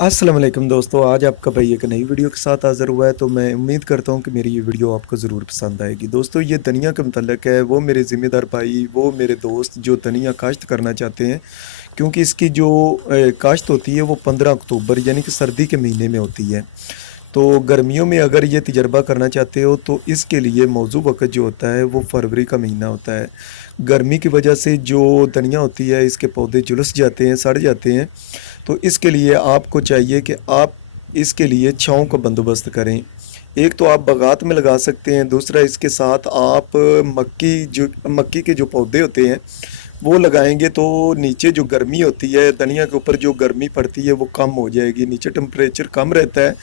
अस्सलाम वालेकुम दोस्तों, आज आपका भाई एक नई वीडियो के साथ हाज़िर हुआ है। तो मैं उम्मीद करता हूँ कि मेरी ये वीडियो आपको ज़रूर पसंद आएगी। दोस्तों, ये धनिया के मुतल्लिक़ है। वो मेरे ज़िम्मेदार भाई, वो मेरे दोस्त जो धनिया काश्त करना चाहते हैं, क्योंकि इसकी जो काश्त होती है वो 15 अक्टूबर यानी कि सर्दी के महीने में होती है। तो गर्मियों में अगर ये तजर्बा करना चाहते हो तो इसके लिए मौजू वक़्त जो होता है वो फरवरी का महीना होता है। गर्मी की वजह से जो धनिया होती है इसके पौधे झुलस जाते हैं, सड़ जाते हैं। तो इसके लिए आपको चाहिए कि आप इसके लिए छाँव का बंदोबस्त करें। एक तो आप बगात में लगा सकते हैं, दूसरा इसके साथ आप मक्की के जो पौधे होते हैं वो लगाएँगे तो नीचे जो गर्मी होती है, धनिया के ऊपर जो गर्मी पड़ती है वो कम हो जाएगी, नीचे टेम्परेचर कम रहता है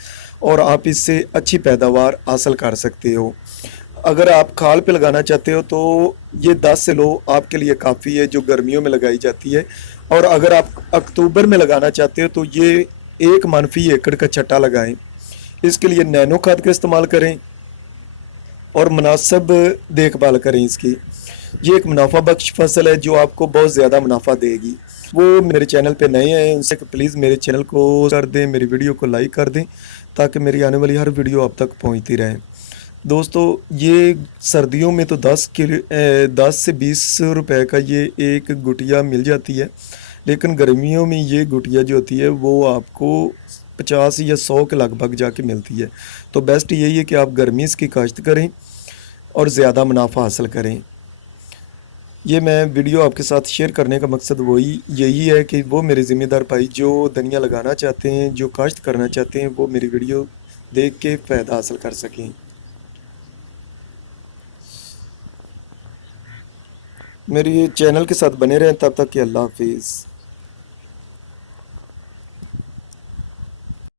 और आप इससे अच्छी पैदावार हासिल कर सकते हो। अगर आप खाल पे लगाना चाहते हो तो ये 10 से लो आपके लिए काफ़ी है, जो गर्मियों में लगाई जाती है। और अगर आप अक्टूबर में लगाना चाहते हो तो ये 1 मनफी एकड़ का छट्टा लगाएँ। इसके लिए नैनो खाद का इस्तेमाल करें और मुनासिब देखभाल करें इसकी। ये एक मुनाफ़ा बख्श फ़सल है जो आपको बहुत ज़्यादा मुनाफ़ा देगी। वो मेरे चैनल पे नए हैं उनसे प्लीज़ मेरे चैनल को कर दें, मेरी वीडियो को लाइक कर दें ताकि मेरी आने वाली हर वीडियो आप तक पहुँचती रहे। दोस्तों, ये सर्दियों में तो 10 से 20 रुपए का ये एक गुटिया मिल जाती है, लेकिन गर्मियों में ये गुटिया जो होती है वो आपको 50 या 100 के लगभग जाके मिलती है। तो बेस्ट यही है कि आप गर्मी इसकी काश्त करें और ज़्यादा मुनाफ़ा हासिल करें। ये मैं वीडियो आपके साथ शेयर करने का मकसद यही है कि वो मेरे ज़िम्मेदार भाई जो धनिया लगाना चाहते हैं, जो काश्त करना चाहते हैं, वो मेरी वीडियो देख के फ़ायदा हासिल कर सकें। मेरे चैनल के साथ बने रहें, तब तक के अल्लाह हाफ़िज़।